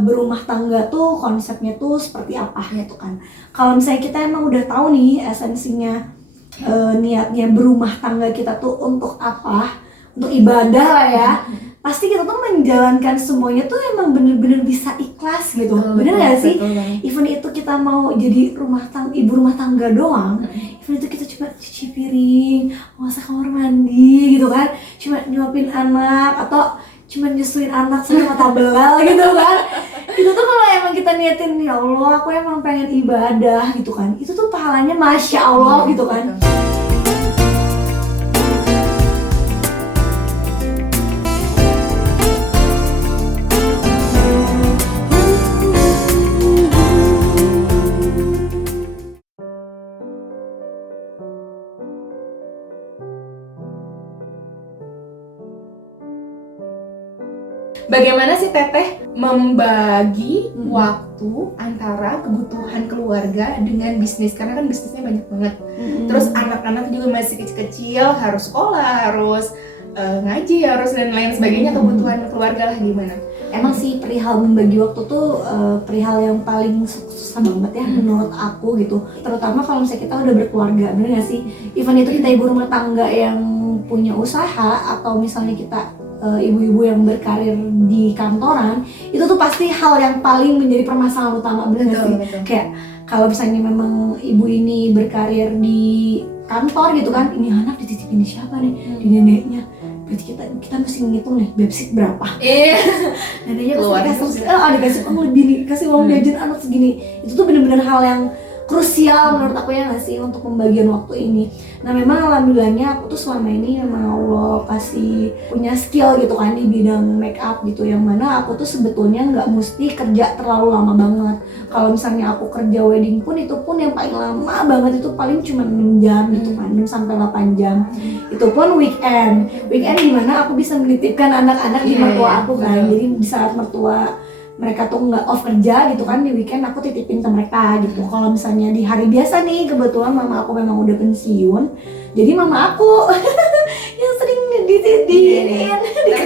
berumah tangga tuh konsepnya tuh seperti apa gitu kan. Kalau misalnya kita emang udah tahu nih esensinya, niatnya berumah tangga kita tuh untuk apa, untuk ibadah lah ya, pasti kita tuh menjalankan semuanya tuh emang bener-bener bisa ikhlas gitu. Bener gak sih? Even itu kita mau jadi ibu rumah tangga doang, even itu kita cuma cuci piring, masak kamar mandi gitu kan, cuma nyuapin anak atau cuma nyusuin anak sampai mata belal gitu kan. Itu tuh kalau emang kita niatin, ya Allah aku emang pengen ibadah gitu kan, itu tuh pahalanya Masya Allah gitu kan. Bagaimana sih Teteh membagi waktu antara kebutuhan keluarga dengan bisnis? Karena kan bisnisnya banyak banget. Terus anak-anak juga masih kecil-kecil, harus sekolah, harus ngaji, harus dan lain sebagainya. Kebutuhan keluarga lah gimana? Emang sih perihal membagi waktu tuh perihal yang paling susah banget ya menurut aku gitu. Terutama kalau misalnya kita udah berkeluarga, bener gak sih? Even itu kita ibu rumah tangga yang punya usaha, atau misalnya kita ibu-ibu yang berkarir di kantoran, itu tuh pasti hal yang paling menjadi permasalahan utama, bener gak sih? Betul. Kayak kalau misalnya memang ibu ini berkarir di kantor gitu kan, ini anak dititipin di siapa nih? Di neneknya. Berarti kita mesti ngitung nih babysit berapa. Neneknya dikasih uang lebih nih, kasih uang jajan anak segini. Itu tuh bener-bener hal yang krusial menurut aku ya nggak sih untuk pembagian waktu ini. Nah memang alhamdulillahnya aku tuh selama ini memang Allah kasih punya skill gitu kan di bidang make up gitu, yang mana aku tuh sebetulnya nggak mesti kerja terlalu lama banget. Kalau misalnya aku kerja wedding pun itu pun yang paling lama banget itu paling cuma 6 jam gitu kan, 6 sampai 8 jam. Itu pun weekend dimana aku bisa menitipkan anak-anak di mertua aku kan. Jadi di saat mertua mereka tuh nggak off kerja gitu kan, di weekend aku titipin ke mereka gitu. Kalau misalnya di hari biasa nih, kebetulan mama aku memang udah pensiun, jadi mama aku yang sering dititipin.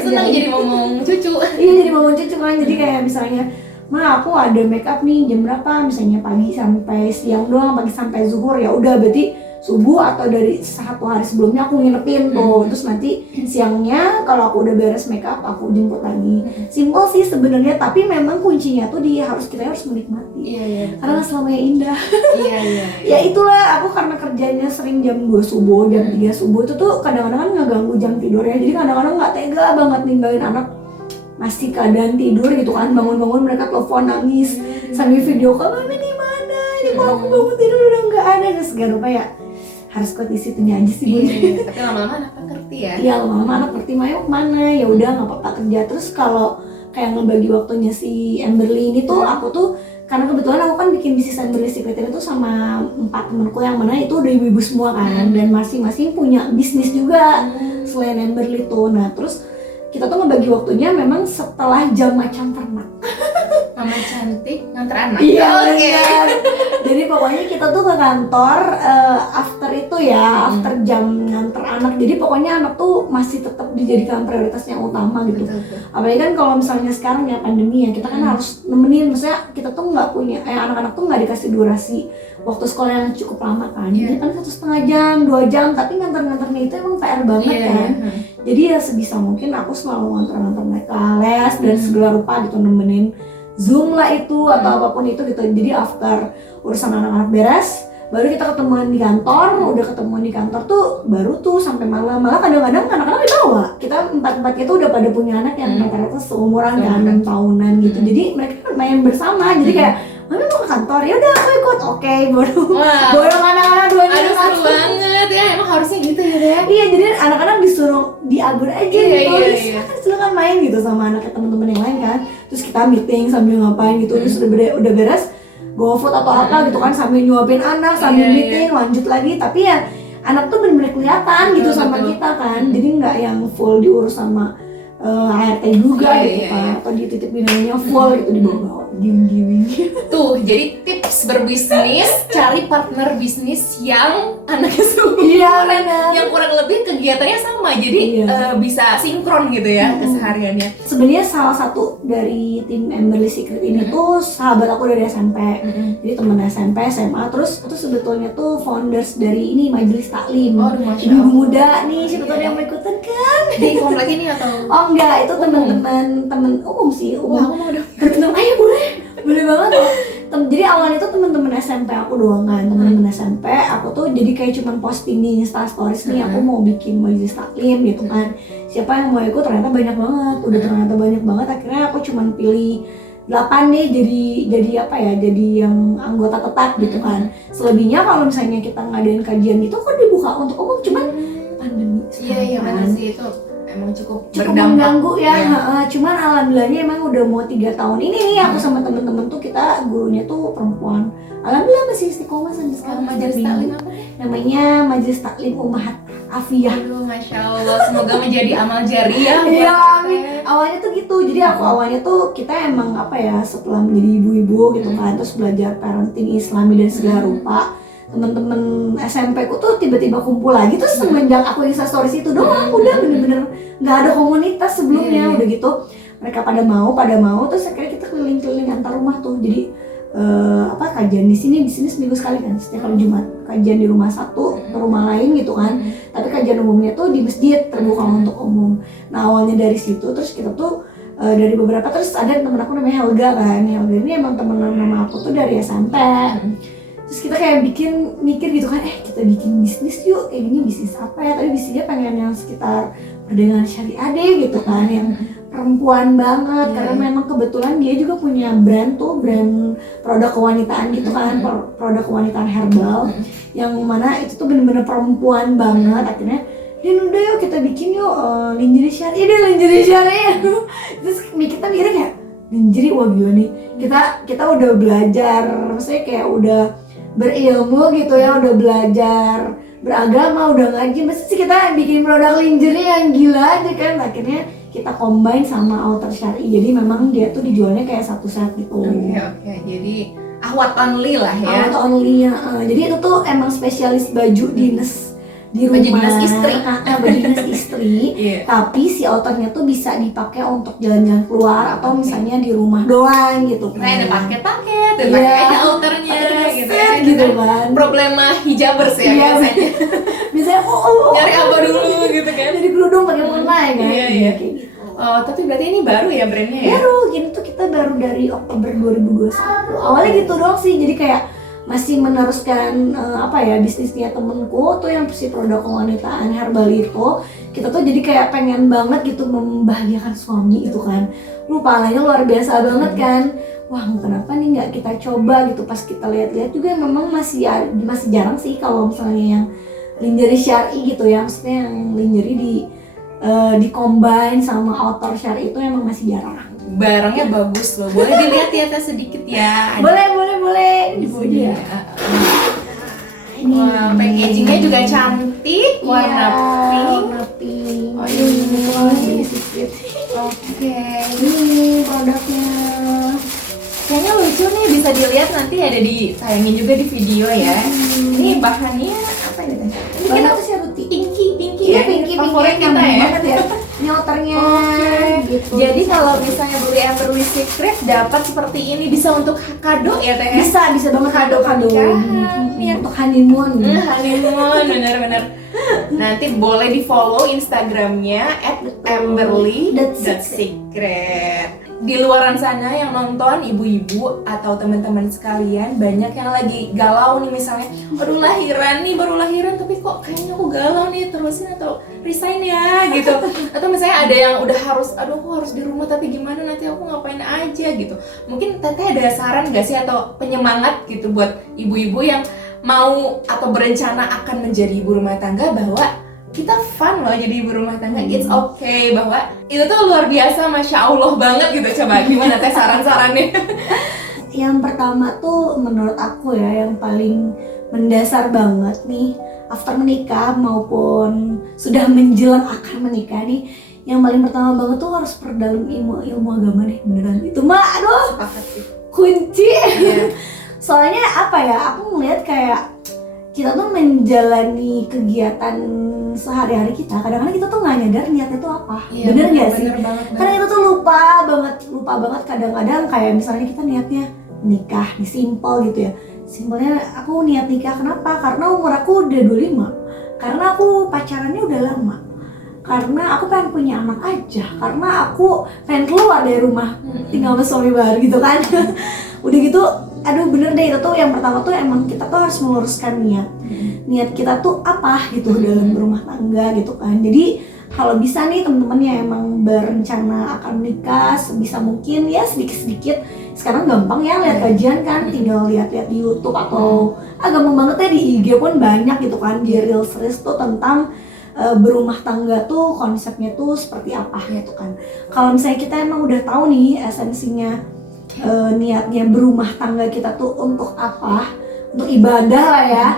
Senang jadi ngomong cucu. Iya, jadi ngomong cucu kan. Jadi kayak misalnya, ma aku ada make up nih jam berapa, misalnya pagi sampai siang doang, pagi sampai zuhur, ya udah berarti subuh atau dari satu hari sebelumnya aku nginepin tuh. Terus nanti siangnya kalau aku udah beres make up aku jemput lagi. Simpel sih sebenarnya, tapi memang kuncinya tuh kita harus menikmati. Karena selamanya indah. Ya itulah, aku karena kerjanya sering jam 2 subuh, jam 3 subuh itu tuh kadang-kadang kan ngeganggu jam tidur ya. Jadi kadang-kadang nggak tega banget ninggalin anak masih keadaan tidur gitu kan. Bangun-bangun mereka telepon nangis sambil video call, mami di mana? Ini kalau aku bangun tidur udah nggak ada. Dan segala rupa ya harus kuat di situnya aja sih. Tapi lama-lama anak ngerti ya. Iya, lama-lama anak ngerti, Maya kemana, ya udah nggak apa-apa kerja. Terus kalau kayak ngebagi waktunya si Amberly ini tuh, aku tuh karena kebetulan aku kan bikin bisnis Amberly Secret itu sama 4 temenku yang mana itu udah ibu-ibu semua kan, dan masing-masing punya bisnis juga selain Amberly tuh. Nah terus kita tuh ngebagi waktunya memang setelah jam macam ternak. Mama cantik nganter anak. Iya, benar. Jadi pokoknya kita tuh ke kantor after itu ya, after jam nganter anak. Jadi pokoknya anak tuh masih tetap dijadikan prioritas yang utama gitu. Apalagi kan kalau misalnya sekarang ya pandemi ya, kita kan harus nemenin. Maksudnya kita tuh nggak punya, anak-anak tuh nggak dikasih durasi waktu sekolah yang cukup lama kan. Jadi kan 1,5 jam, 2 jam, tapi nganter-nganternya itu emang PR banget kan. Jadi ya sebisa mungkin aku selalu nganter-nganter mereka les dan segala rupa gitu, nemenin Zoom lah itu atau apapun itu gitu. Jadi after urusan anak-anak beres, baru kita ketemuan di kantor. Udah ketemuan di kantor tuh baru tuh sampai malam. Malah kadang-kadang anak-anak dibawa. Kita empat itu udah pada punya anak yang rata-rata seumuran kan, 6 tahunan gitu. Jadi mereka main bersama. Jadi kayak, mami mau ke kantor, ya udah aku ikut. Oke, baru boyong anak-anak Aduh seru banget ya, emang harusnya gitu ya. Iya, jadi anak-anak disuruh diatur aja gitu. Silakan main gitu sama anaknya teman-teman yang lain kan. Terus kita meeting sambil ngapain gitu. Terus udah beres GoFood atau apa gitu kan, sambil nyuapin anak, sambil meeting, lanjut lagi. Tapi ya anak tuh bener-bener kelihatan gitu sama kita kan. Jadi nggak yang full diurus sama ART juga gitu kan, atau dititip dinamanya full gitu, dibawa-bawa diem-diem. Tuh, jadi tips tips berbisnis, cari partner bisnis yang anaknya Iya, benar. yang kurang lebih kegiatannya sama, jadi bisa sinkron gitu ya kesehariannya. Sebenarnya salah satu dari tim Amberly Secret ini tuh sahabat aku dari SMP. Jadi temen SMP, SMA, terus itu sebetulnya tuh founders dari ini Majelis Taklim. Ibu muda nih, siapa tahu yang mau ikutan kan? Di komplek ini atau? Oh enggak, itu teman-teman umum sih, umum. Teman-teman, ayo boleh banget loh. Jadi awalnya tuh teman-teman SMP aku doang kan, teman-teman SMP aku tuh jadi kayak cuman posting di Insta Stories nih aku mau bikin majelis taklim gitu kan. Siapa yang mau ikut, ternyata banyak banget, ternyata banyak banget. Akhirnya aku cuman pilih 8 deh jadi apa ya, jadi yang anggota tetap gitu kan. Selebihnya kalau misalnya kita ngadain kajian gitu kan dibuka untuk umum, cuman pandemi sekarang. Iya benar sih, itu emang cukup mengganggu ya. Cuman alhamdulillahnya emang udah mau 3 tahun ini nih aku sama temen-temen tuh kita gurunya tuh perempuan. Alhamdulillah masih istiqomah sampai sekarang. Majelis taklim apa deh? Namanya Majelis Taklim Ummahat Afiyah. Aduh, Masya Allah, semoga menjadi amal jariah. Iya, amin. Awalnya tuh gitu, jadi aku awalnya tuh kita emang apa ya, setelah menjadi ibu-ibu gitu kan, terus belajar parenting Islami dan segala rupa. Temen-temen SMP ku tuh tiba-tiba kumpul lagi, terus semenjak aku Insta Stories itu doang udah bener-bener nggak ada komunitas sebelumnya. Udah gitu mereka pada mau, terus akhirnya kita keliling-keliling antar rumah tuh. Jadi kajian di sini seminggu sekali kan, setiap hari Jumat kajian di rumah satu ke rumah lain gitu kan. Tapi kajian umumnya tuh di masjid terbuka untuk umum. Nah awalnya dari situ, terus kita tuh dari beberapa, terus ada temen aku namanya Helga kan. Helga ini emang temen nama aku tuh dari SMP. Terus kita kayak mikir gitu kan, kita bikin bisnis yuk, kayak gini bisnis apa ya? Tapi bisnisnya pengen yang sekitar perdagangan syariah deh gitu kan, yang perempuan banget. Karena memang kebetulan dia juga punya brand produk kewanitaan gitu kan, produk kewanitaan herbal, yang mana itu tuh bener-bener perempuan banget. Akhirnya udah yuk kita bikin yuk lingerie syariah. Terus kita mikirnya kayak lingerie, wah gila nih, kita udah belajar, maksudnya kayak udah berilmu gitu ya, udah belajar beragama, udah ngaji, mesti sih kita bikin produk lingerie yang gila aja kan. Akhirnya kita combine sama outer syari, jadi memang dia tuh dijualnya kayak satu set gitu. Oke, jadi ahwat only lah ya. Ahwat only ya. Jadi itu tuh emang spesialis baju dinas di rumah, baju dinas istri. Baju dinas istri. Tapi si outernya tuh bisa dipakai untuk jalan-jalan keluar atau misalnya di rumah doang gitu kan. Nah, ada paket-paket, ada pakai outernya gitu kan. Problema hijabers ya biasanya. Biasanya nyari apa dulu gitu kan. Jadi kerudung pakai warna kan. Iya. Oh, tapi berarti ini baru ya brandnya ya? Baru, gini tuh kita baru dari Oktober 2021. Awalnya gitu doang sih, jadi kayak masih meneruskan bisnisnya temenku tuh yang si produk kewanitaan herbal itu. Kita tuh jadi kayak pengen banget gitu membahagiakan suami itu kan. Lu palanya luar biasa banget kan. Wah, kenapa nih nggak kita coba gitu. Pas kita lihat-lihat juga memang masih jarang sih kalau misalnya yang lingerie syar'i gitu ya. Maksudnya yang lingerie di combine sama outer syar'i itu emang masih jarang. Barangnya bagus loh, boleh dilihat ya sedikit ya. Boleh. Ya. Wah, packagingnya juga cantik, warna pink. Oh ini sedikit. Oke. Ini produknya. Kayaknya lucu nih, bisa dilihat nanti ada ditayangin juga di video ya. Ini bahannya apa ini? Ini kita tuh Ceruti. Pinky Iya, ya. pinky favorit kita ya. Ini outernya. Gitu. Jadi kalau misalnya beli Amberly Secret dapat seperti ini, bisa untuk kado ya Teh? Bisa banget kado. Untuk honeymoon. Honeymoon, benar-benar. Nanti boleh di follow Instagramnya @amberly.secret. Di luaran sana yang nonton, ibu-ibu atau teman-teman sekalian, banyak yang lagi galau nih, misalnya baru lahiran tapi kok kayaknya aku galau nih, terusin atau resign ya gitu. Atau misalnya ada yang udah aku harus di rumah tapi gimana nanti aku ngapain aja gitu. Mungkin Teteh ada saran gak sih atau penyemangat gitu buat ibu-ibu yang mau atau berencana akan menjadi ibu rumah tangga, bahwa kita fun loh jadi ibu rumah tangga, it's okay, bahwa itu tuh luar biasa, Masya Allah banget gitu. Coba gimana Teh saran-sarannya? Yang pertama tuh menurut aku ya, yang paling mendasar banget nih, after menikah maupun sudah menjelang akan menikah nih, yang paling pertama banget tuh harus perdalam ilmu agama nih, beneran. Itu mah aduh kunci. Soalnya apa ya, aku ngeliat kayak kita tuh menjalani kegiatan sehari-hari kita, kadang-kadang kita tuh nggak nyadar niatnya tuh apa. Bener nggak sih? Bener banget. Karena kita tuh lupa banget kadang-kadang kayak misalnya kita niatnya nikah, nih simple gitu ya. Simpelnya aku niat nikah, kenapa? Karena umur aku udah 25, karena aku pacarannya udah lama, karena aku pengen punya anak aja, karena aku pengen keluar dari rumah, tinggal sama suami baru gitu kan. Udah gitu, aduh bener deh, itu tuh yang pertama tuh emang kita tuh harus meluruskan niat kita tuh apa gitu dalam berumah tangga gitu kan. Jadi kalau bisa nih teman-teman yang emang berencana akan menikah, sebisa mungkin ya sedikit-sedikit. Sekarang gampang ya lihat kajian kan, tinggal lihat-lihat di YouTube atau gampang banget ya di IG pun banyak gitu kan, di Reels tuh tentang berumah tangga tuh konsepnya tuh seperti apa gitu kan. Kalau misalnya kita emang udah tahu nih esensinya, niatnya berumah tangga kita tuh untuk apa, untuk ibadah lah ya,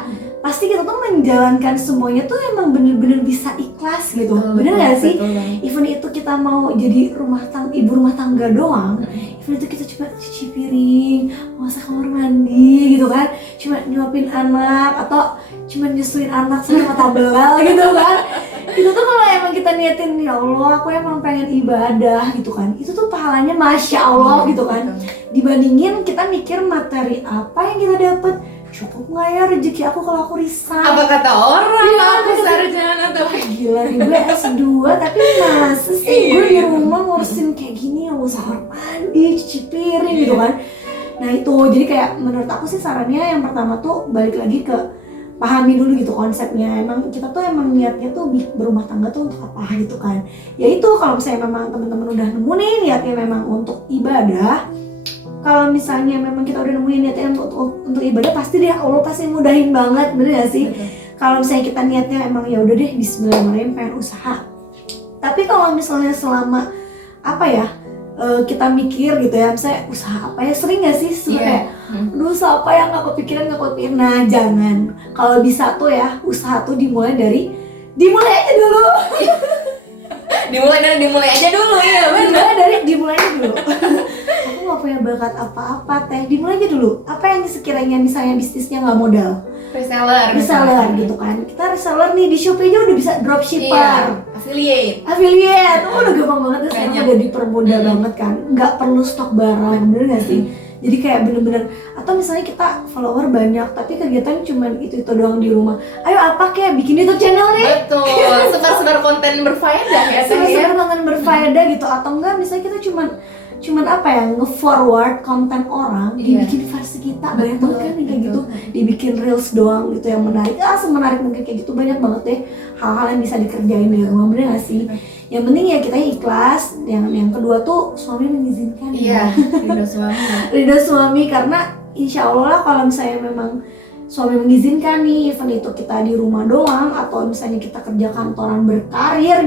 pasti kita tuh menjalankan semuanya tuh emang bener-bener bisa ikhlas gitu. Bener gak sih? Even itu kita mau jadi ibu rumah tangga doang, even itu kita cuma cuci piring, masak kamar mandi gitu kan, cuma nyuapin anak atau cuma nyusuin anak sama mata belal gitu kan. Itu tuh kalau emang kita niatin, ya Allah aku emang pengen ibadah gitu kan, itu tuh pahalanya Masya Allah gitu kan. Dibandingin kita mikir materi apa yang kita dapat, cukup nggak ya rezeki aku kalau aku resign. Apa kata orang? Iya, Aku sarjana atau gila nih, gue S2 tapi masa sih gue di rumah ngurusin kayak gini, ya usah kamar mandi, cuci piring gitu kan. Nah itu, jadi kayak menurut aku sih sarannya yang pertama tuh balik lagi ke pahami dulu gitu konsepnya. Emang kita tuh emang niatnya tuh berumah tangga tuh untuk apa gitu kan. Ya itu, kalau misalnya memang teman-teman udah nemu nih niatnya memang untuk ibadah, kalau misalnya memang kita udah nemuin niatnya untuk ibadah, pasti deh Allah pasti mudahin banget, bener gak sih? Kalau misalnya kita niatnya emang ya udah deh bismillahirrahmanirrahim pengen usaha. Tapi kalau misalnya selama apa ya, kita mikir gitu ya, misalnya usaha apa ya, sering gak sih kayak aduh usaha apa yang gak kepikiran. Nah jangan, kalau bisa tuh ya usaha tuh dimulai aja dulu. dimulai aja dulu ya, benar. Dimulai aja dulu. Aku gak punya bakat apa-apa teh, dimulai aja dulu. Apa yang sekiranya misalnya bisnisnya gak modal, reseller gitu kan. Kita reseller nih di Shopee aja udah bisa dropshipper, affiliate. Udah gampang banget ya, sekarang udah dipermudah banget kan. Gak perlu stok barang, bener gak sih? Jadi kayak bener-bener, atau misalnya kita follower banyak tapi kegiatan cuma itu doang di rumah, ayo apa kayak bikin YouTube channel nih. Betul, sebar-sebar konten berfaedah ya. Sebar-sebar konten berfaedah gitu. Atau enggak misalnya kita cuman apa ya, nge-forward konten orang, dibikin versi kita. Banyak banget kan yang kayak gitu, dibikin reels doang gitu yang menarik, semenarik mungkin kayak gitu. Banyak banget deh hal-hal yang bisa dikerjain di rumah, bener gak sih? Yang penting ya kita ikhlas. Yang kedua tuh suami mengizinkan. Iya, ridho suami, karena insya Allah lah kalau misalnya memang suami mengizinkan nih, even itu kita di rumah doang atau misalnya kita kerja kantoran berkarir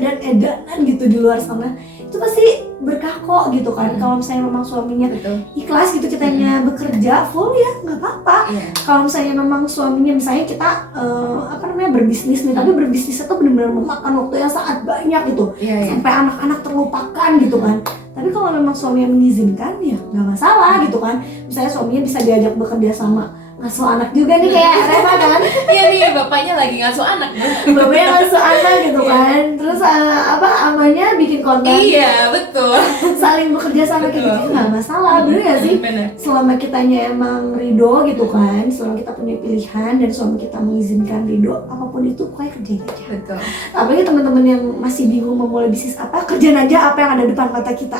edan-edanan gitu di luar sana, itu pasti berkah kok gitu kan. Kalau misalnya memang suaminya ikhlas gitu kitanya bekerja full, ya nggak apa-apa. Kalau misalnya memang suaminya, misalnya kita berbisnis nih, tapi berbisnisnya tuh benar-benar memakan waktu yang sangat banyak gitu, sampai anak-anak terlupakan gitu kan. Tapi kalau memang suaminya mengizinkan, ya nggak masalah gitu kan. Misalnya suaminya bisa diajak bekerja sama ngasuh anak juga nih kayak Reva kan. Iya nih, bapaknya lagi ngasuh anak. Bapaknya ngasuh anak gitu kan. Terus amanya bikin konten. Iya, betul. Saling bekerja sama kayak gitu nggak masalah, bener gak sih? Selama kitanya emang ridho gitu kan, selama kita punya pilihan dan suami kita mengizinkan ridho, apapun itu pokoknya kerjain aja. Betul. Apalagi teman-teman yang masih bingung memulai bisnis apa, kerjain aja apa yang ada depan mata kita.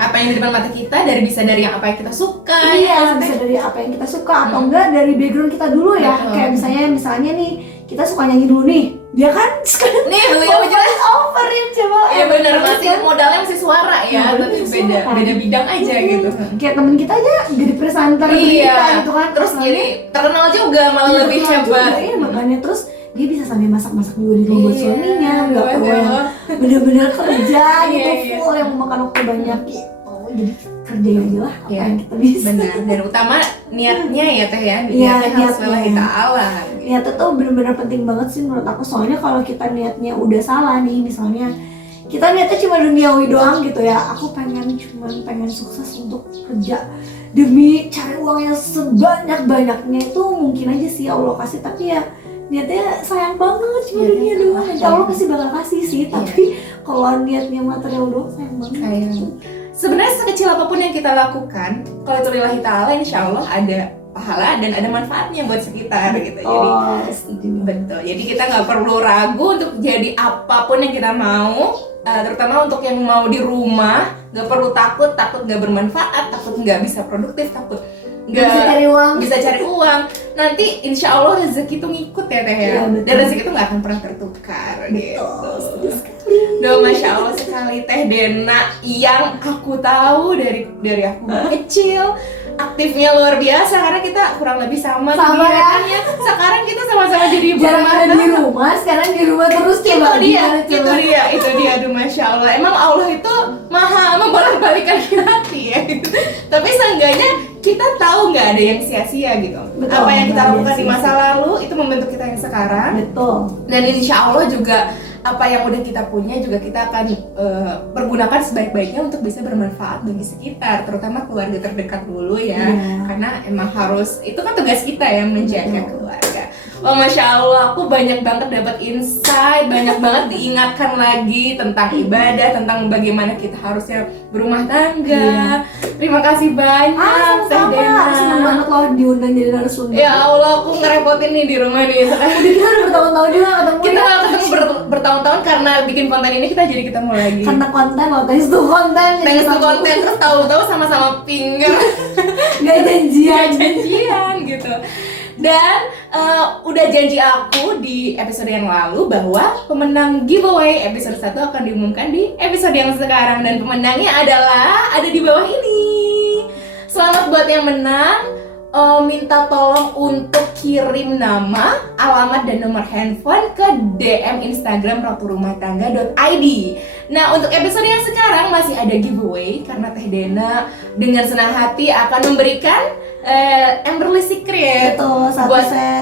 Apa yang di depan mata kita, bisa dari yang apa yang kita suka. Iya, bisa dari apa yang kita suka atau enggak dari background kita dulu ya. Kayak misalnya nih kita suka nyanyi dulu nih, dia kan nih beliau jelas overin coba. Iya benar, masih modalnya masih suara ya, tapi beda bidang aja gitu. Kayak temen kita aja jadi presenter kita gitu kan, terus jadi terkenal juga, malah lebih hebat. Iya makanya, terus dia bisa sambil masak-masak juga di rumah buat suaminya, nggak perlu yang bener-bener kerja gitu full yang memakan waktu banyak gitu. Jadi kerjain aja lah apa yang kita bisa. Benar, dan utama niatnya ya teh ya, niatnya harus lillahi ta'ala. Niatnya tuh benar-benar penting banget sih menurut aku, soalnya kalau kita niatnya udah salah nih, misalnya kita niatnya cuma duniawi doang gitu ya. Aku pengen sukses untuk kerja demi cari uang yang sebanyak-banyaknya. Itu mungkin aja sih Allah kasih, tapi ya niatnya sayang banget cuma dunia doang. Nanti Allah pasti bakal kasih sih, tapi kalau niatnya material doang sayang banget. Sebenarnya sekecil apapun yang kita lakukan, kalau itu lillahi ta'ala, insya Allah ada pahala dan ada manfaatnya buat sekitar gitu. Jadi betul. Jadi kita nggak perlu ragu untuk jadi apapun yang kita mau, terutama untuk yang mau di rumah. Nggak perlu takut nggak bermanfaat, takut nggak bisa produktif, takut nggak bisa cari uang. Nanti insya Allah rezeki itu ngikut ya Teh ya. Dan rezeki itu nggak akan pernah tertukar gitu. Duh, Masya Allah sekali Teh Dena yang aku tahu dari aku kecil aktifnya luar biasa, karena kita kurang lebih sama kegiatannya. Sekarang kita sama-sama jadi ibu rumah tangga di rumah, sekarang di rumah terus. Itu dia, aduh Masya Allah. Emang Allah itu maha membolak-balikan hati ya. Tapi seenggaknya kita tahu nggak ada yang sia-sia gitu. Betul, apa yang kita lakukan di masa lalu itu membentuk kita yang sekarang. Betul. Dan insya Allah juga apa yang udah kita punya juga kita akan pergunakan sebaik-baiknya untuk bisa bermanfaat bagi sekitar, terutama keluarga terdekat dulu ya. Karena emang harus, itu kan tugas kita ya, menjaga keluarga. Wah, Masya Allah, aku banyak banget dapat insight, banyak banget diingatkan lagi tentang ibadah, tentang bagaimana kita harusnya berumah tangga. Terima kasih banyak Teh Dena. Senang banget loh diundang jadi narasumber. Ya Allah, aku ngerepotin nih di rumah nih. Kita udah bertahun-tahun juga ketemu. Kita nggak ketemu bertahun-tahun karena bikin konten ini, kita jadi ketemu lagi. Karena konten loh, thanks to konten. Terus tahu-tahu sama-sama finger. Gak janjian gitu. Dan udah janji aku di episode yang lalu bahwa pemenang giveaway episode 1 akan diumumkan di episode yang sekarang. Dan pemenangnya adalah ada di bawah ini. Selamat buat yang menang. Minta tolong untuk kirim nama, alamat, dan nomor handphone ke DM Instagram raturumahtangga.id. Nah, untuk episode yang sekarang masih ada giveaway karena Teh Dena dengan senang hati akan memberikan Amberly Secret. Betul,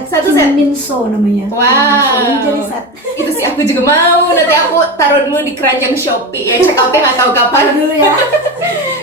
satu set Minso namanya. Wow. Jadi set. Itu sih aku juga mau. Nanti aku taruh dulu di keranjang Shopee ya, check outnya nggak tahu kapan dulu ya.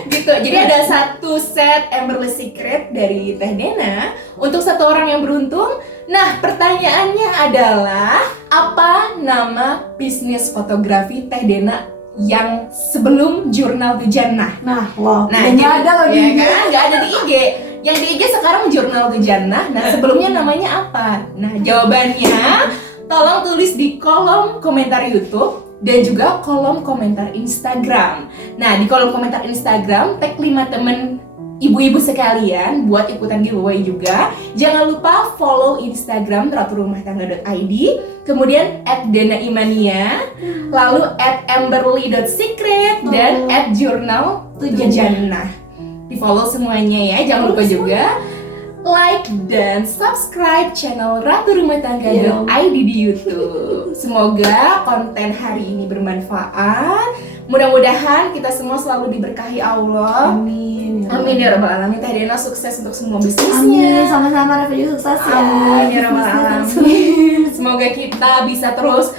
Gitu. Jadi ada satu set Amberly Secret dari Teh Dena untuk satu orang yang beruntung. Nah, pertanyaannya adalah apa nama bisnis fotografi Teh Dena yang sebelum Jurnal The Jannah? Nah, nggak ada loh di kan? Nggak ada di IG. Yang di IG sekarang Jurnal The Jannah. Nah, sebelumnya namanya apa? Nah, jawabannya tolong tulis di kolom komentar YouTube dan juga kolom komentar Instagram. Nah, di kolom komentar Instagram tag 5 temen ibu-ibu sekalian buat ikutan giveaway juga. Jangan lupa follow Instagram raturumahtangga.id, kemudian @denaimania, lalu @amberly.secret dan @jurnal7jannah. Di follow semuanya ya. Jangan lupa juga like dan subscribe channel Ratu Rumah Tangga.id di YouTube. Semoga konten hari ini bermanfaat. Mudah-mudahan kita semua selalu diberkahi Allah. Amin. Amin ya rabbal alamin. Teh Dena sukses untuk semua bisnisnya. Amin. Sama-sama Raffi juga sukses ya. Amin ya rabbal alamin. Semoga kita bisa terus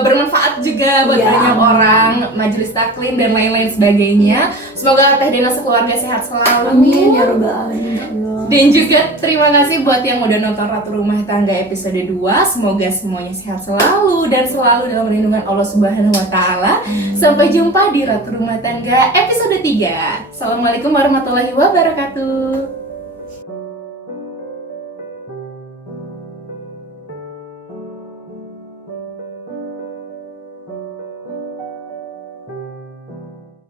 bermanfaat juga buat banyak orang, majelis taklim dan lain-lain sebagainya. Semoga Teh Dena sekeluarga sehat selalu. Amin ya rabbal alamin. Dan juga terima kasih buat yang udah nonton Ratu Rumah Tangga episode 2. Semoga semuanya sehat selalu dan selalu dalam lindungan Allah Subhanahu wa taala. Sampai jumpa di Ratu Rumah Tangga episode 3. Assalamualaikum warahmatullahi wabarakatuh.